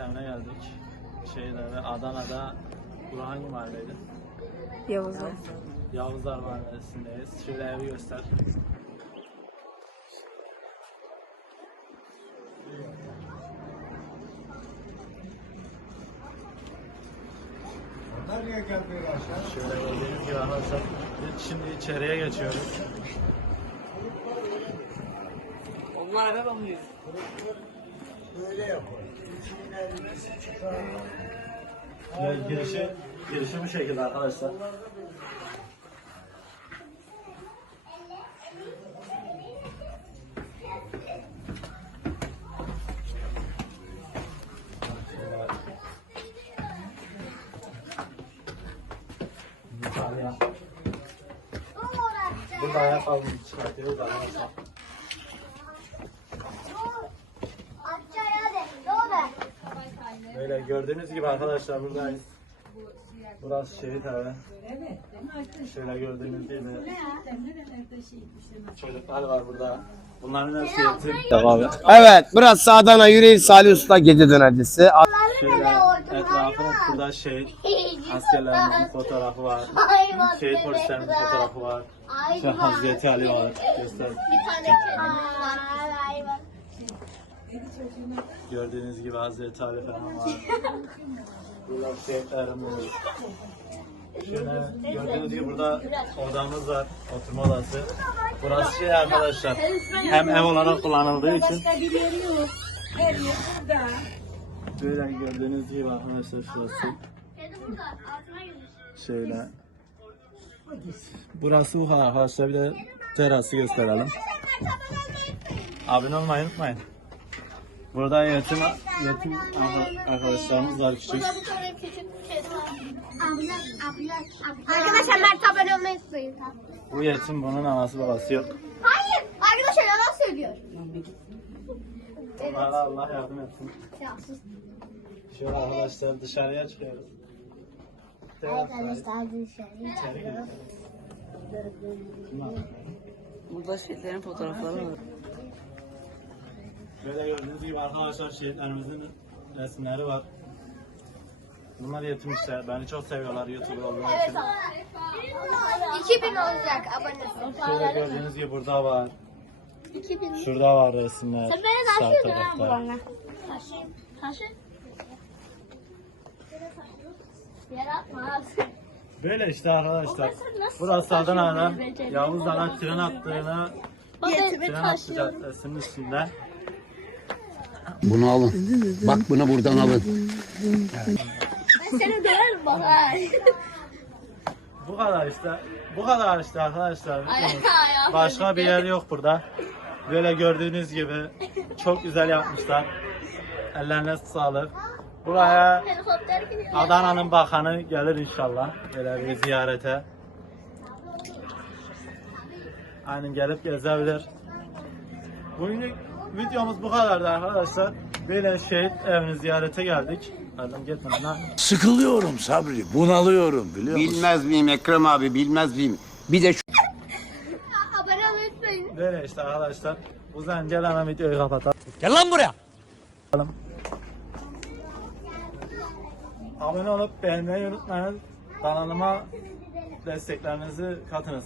evine geldik. Şeyde Adana'da Bura hangi mahalleydi? Yavuzlar. Yavuzlar Mahallesi'ndeyiz. Şöyle evi göster. Nereye geldi aşağı? Şöyle gördüğünüz gibi arkadaşlar. Şimdi içeriye geçiyoruz. Onlar eve almıyor. Böyle yapar. İçinden birisi çıkar. Gel, girişi, girişi bu şekilde arkadaşlar. Yukarıya. Burada ayakkabımızı çıkartıyoruz arkadaşlar. Böyle gördüğünüz gibi arkadaşlar buradayız. Burası şehit evi. Şöyle gördüğünüz gibi çocuklar var burada. Bunların hepsi yetim. Abi. Evet burası Adana Yüreğir Salih Usta Gece Dönercisi. Şöyle etrafı burada şehit askerlerimizin fotoğrafı var. Şehit polislerimizin fotoğrafı var. İşte Hazreti Ali var. Göster. Gördüğünüz gibi Hazreti Ali falan var. Burada şehitlerimiz. Şöyle gördüğünüz gibi burada odamız var. Oturma odası. Burası şey arkadaşlar. Hem ev olarak kullanıldığı için. Böyle gördüğünüz gibi arkadaşlar şurası. Şöyle. Burası bu kadar arkadaşlar. Bir de terası gösterelim. Abone olmayı unutmayın. Burada yetim, yetim arka- arkadaşlarımız var küçük. Arkadaşlar Mert abone olmayı unutmayın. Bu yetim bunun anası babası yok. Hayır. Arkadaşlar yalan söylüyor. Onlara Allah yardım etsin. Ya sus. Şöyle arkadaşlar dışarıya çıkıyoruz. Arkadaşlar dışarı. İçeri giriyoruz. Burada şehitlerin fotoğrafları var. Böyle gördüğünüz gibi arkadaşlar şehitlerimizin resimleri var. Bunlar yetim işte. Beni çok seviyorlar YouTube olduğu Evet için. abi. 2000 olacak abonesi. Şöyle gördüğünüz gibi burada var. 2000. Şurada var resimler. Sen beni taşıyordun ha buranla. Taşı. Taşı. Yaratma abi. Böyle işte arkadaşlar. Burası Adana'da? Yavuz Dana tren attığını Yetimi tren attı caddesinin üstünde. Bunu alın. Bak bunu buradan alın. Ben seni döverim bak ha. Bu kadar işte. Bu kadar işte arkadaşlar. Başka bir yer yok burada. Böyle gördüğünüz gibi çok güzel yapmışlar. Ellerine sağlık. Buraya. Adana'nın bakanı gelir inşallah. Böyle bir ziyarete. Aynen gelip gezebilir. Bugünlük videomuz bu kadardı arkadaşlar. Böyle şehit evini ziyarete geldik. Pardon gitmedim lan. Sıkılıyorum Sabri. Bunalıyorum biliyor musun? Bilmez miyim Ekrem abi bilmez miyim? Bir de şu Abone olmayı unutmayın. Böyle işte arkadaşlar. Bu zaman gel hemen videoyu kapatalım. Gel lan buraya. Abone olup beğenmeyi unutmayın. Kanalıma desteklerinizi katınız.